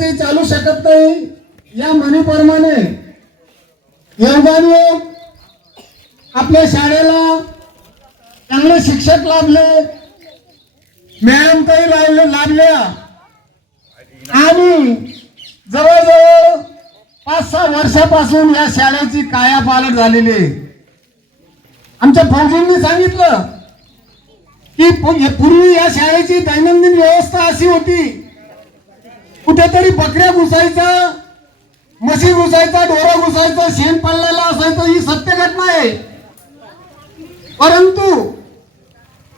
कोणाचंही चालू शकत नाही. या म्हणीप्रमाणे योगाने आपल्या शाळेला चांगले शिक्षक लाभले मॅम काही लावले लाभल्या. आणि जवळजवळ पाच सहा वर्षापासून या शाळेची कायापालट झालेली आहे. आमच्या फौजींनी सांगितलं की पूर्वी या शाळेची दैनंदिन व्यवस्था अशी होती कुठेतरी बकऱ्या घुसायचा म्हशी घुसायचा डोरा घुसायचा शेण पडलेला असायचं ही सत्य घटना आहे. परंतु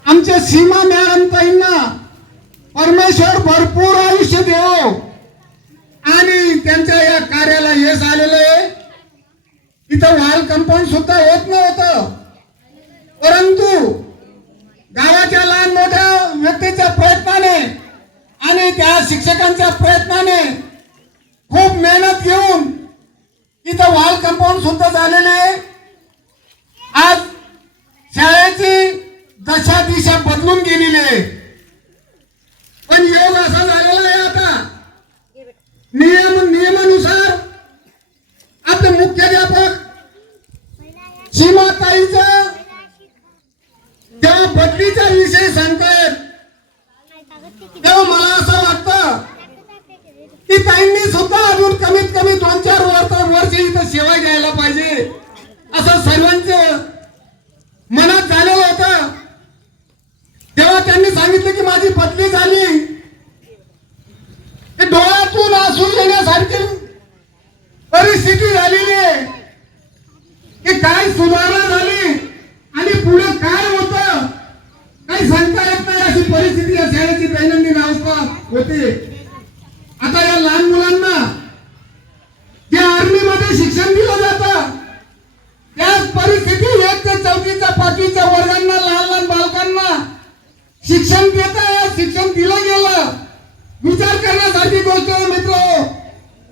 आमच्या सीमा मॅडम ताईंना परमेश्वर भरपूर आयुष्य देव आणि त्यांच्या या कार्याला यश आलेलं आहे. इथं वाल कंपाऊंड सुद्धा होत नव्हतं. परंतु गावाच्या लहान मोठ्या व्यक्तीच्या प्रयत्नाने आणि त्या शिक्षकांच्या प्रयत्नाने खूप मेहनत घेऊन इथं वॉल कंपाऊंड सुद्धा झालेले आहे. आज शाळेची दशा दिशा बदलून गेलेली आहे. पण योग असा झालेला आहे आता नियम नियमानुसार आपले मुख्याध्यापक सीमाताईचा जेव्हा बदलीचा विषय सांगतायत तेव्हा मला असं वाटतं की ताईंनी सुद्धा अजून कमीत कमी दोन चार वर्ष वर्ष इथं करायला पाहिजे. असं सर्वांचं मनात झालेलं होतं. तेव्हा त्यांनी सांगितलं की माझी पत्नी झाली. ते डोळ्यातून आसून येण्यासारखी परिस्थिती झालेली आहे. की काय सुधारणा झाली आणि पुढे काय होतं? काही सांगता येत नाही अशी परिस्थिती या शाळेची दैनंदिन अवस्था होती. आता या लहान मुलांना जे आर्मी मध्ये शिक्षण देता शिक्षण दिलं गेलं. विचार करण्यासाठी गोष्ट मित्र.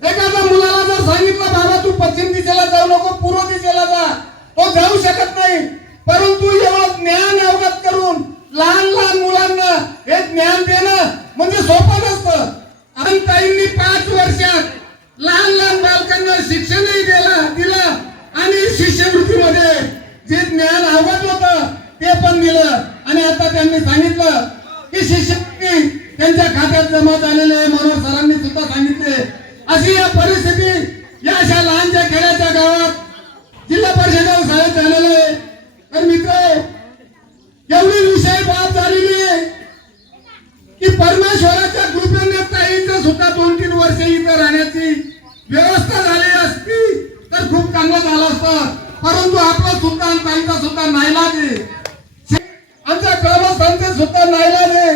एखाद्या मुलाला जर सांगितलं बाबा तू पश्चिम दिशेला जाऊ नको पूर्व दिशेला जा. तो जाऊ शकत नाही. परंतु एवढं ज्ञान अवगत करून लहान लहान मुलांना हे ज्ञान देणं म्हणजे सोपं नसतं. आणि ताईंनी पाच वर्षात लहान लहान बालकांना शिक्षणही दिलं दिलं. आणि शिष्यवृत्तीमध्ये जे ज्ञान अवगत होतं ते पण दिलं. आणि आता त्यांनी सांगितलं ही शिष्यवृत्ती त्यांच्या खात्यात जमा झालेले आहे मनोहर सरांनी सुद्धा सांगितले. अशी या परिस्थिती या अशा लहानच्या खेड्याच्या गावात जिल्हा परिषदेवर शाळेत झालेलं आहे. तर मित्र एवढी विषय बाब झालेली आहे की परमेश्वराच्या कृपेने ताईचं सुद्धा दोन तीन वर्ष इथं राहण्याची व्यवस्था झाली असती तर खूप चांगलं झालं असतं. परंतु आपला सुद्धा ताईचा सुद्धा नाही लागेल. आमच्या ग्रामस्थांचे सुद्धा नाईलाज आहे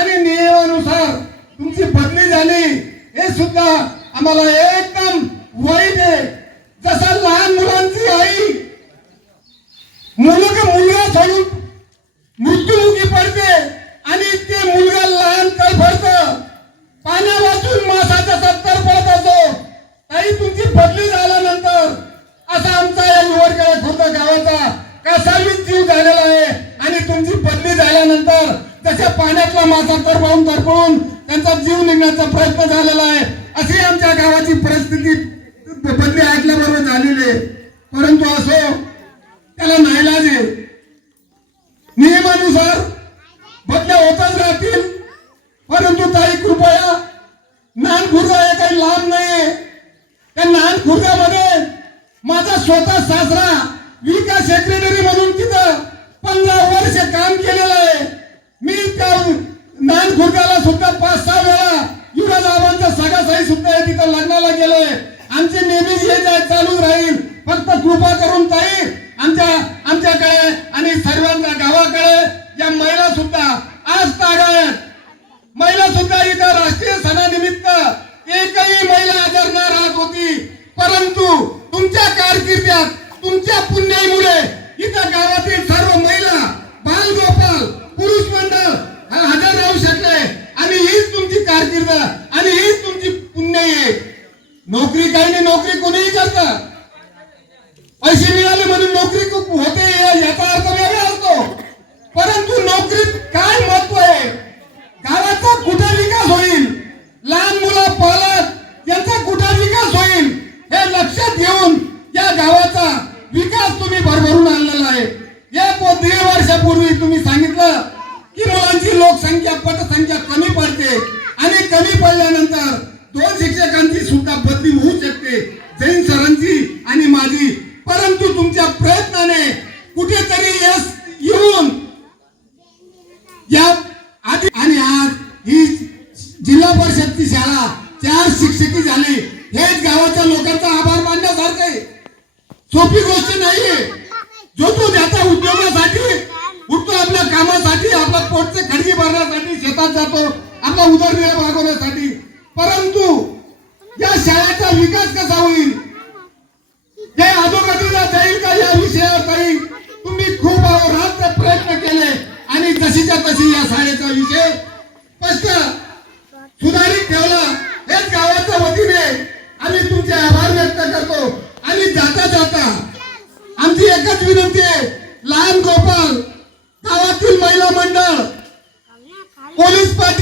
आणि नियमानुसार तुमची बदली झाली. हे सुद्धा आम्हाला एकदम वाईट आहे. जसं लहान मुलांची आई मुलगा मुलगा सोडून मृत्युमुखी पडते आणि ते मुलगा लहान तळफडत पाण्या वाचून मासाचा सत्तर पडत असो ताई तुमची बदली झाल्यानंतर असा आमचा या निवडकडे खुर्द गावाचा कसावीच जीव झालेला आहे आणि तुमची झाल्यानंतर त्याच्या पाण्यातला मासा तर पाहून तरपळून त्यांचा जीव निघण्याचा प्रयत्न झालेला आहे. अशी आमच्या गावाची परिस्थिती बदली ऐकल्याबरोबर झालेली आहे. परंतु असो त्याला नाईलाज आहे. नियमानुसार बदल्या होतच राहतील. परंतु ताई कृपया नान खुर्दा हे काही लांब नाही त्या नान खुर्द्यामध्ये माझा स्वतः सासरा विकास सेक्रेटरी म्हणून तिथं पंधरा वर्ष काम केलेलं आहे मी त्या नान खुर्द्याला सुद्धा पाच सहा वेळा युवराज आबांचा सगळा सुद्धा तिथं लग्नाला गेलोय आमचे नेहमीच हे जे चालू राहील. फक्त कृपा करून ताई आमच्या आमच्याकडे आणि सर्वांच्या गावाकडे या महिला सुद्धा आज तागायत महिला सुद्धा इथं राष्ट्रीय सणानिमित्त एकही महिला हजर न राहत होती. परंतु तुमच्या कारकिर्दीत तुमच्या पुण्याईमुळे इथं गावातील सर्व महिला बालगोपाल पुरुष मंडळ हा हजर राहू शकले आणि हीच तुमची कारकीर्द आणि हीच तुमची पुण्याई आहे नोकरी काही नाही नोकरी कोणीही करतं पैसे मिळाले म्हणून नोकरी खूप होते या- याचा अर्थ वेगळा असतो परंतु नोकरीत काय महत्त्व आहे गावाचा कुठे विकास होईल लहान मुलं पालक दोन शिक्षकांची सुद्धा बदली होऊ शकते. जैन सरांची आणि माझी. परंतु तुमच्या प्रयत्नाने कुठेतरी यश येऊन या आधी आणि आज ही जिल्हा परिषदची शाळा चार शिक्षकी झाली. हेच गावाच्या लोकांचा आभार मानण्यासारखं आहे. सोपी गोष्ट नाहीये. जो तो त्याच्या उद्योगासाठी उठतो आपल्या कामासाठी आपला पोटचे खडगी भरण्यासाठी शेतात जातो आपला उदरनिर्वाह भागवण्यासाठी. जशीच्या तशी या शाळेचा विषय स्पष्ट सुधारित ठेवला. हेच गावाच्या वतीने आम्ही तुमचे आभार व्यक्त करतो. आणि जाता जाता आमची एकच विनंती आहे. लहान गोपाल गावातील महिला मंडळ पोलीस पाटील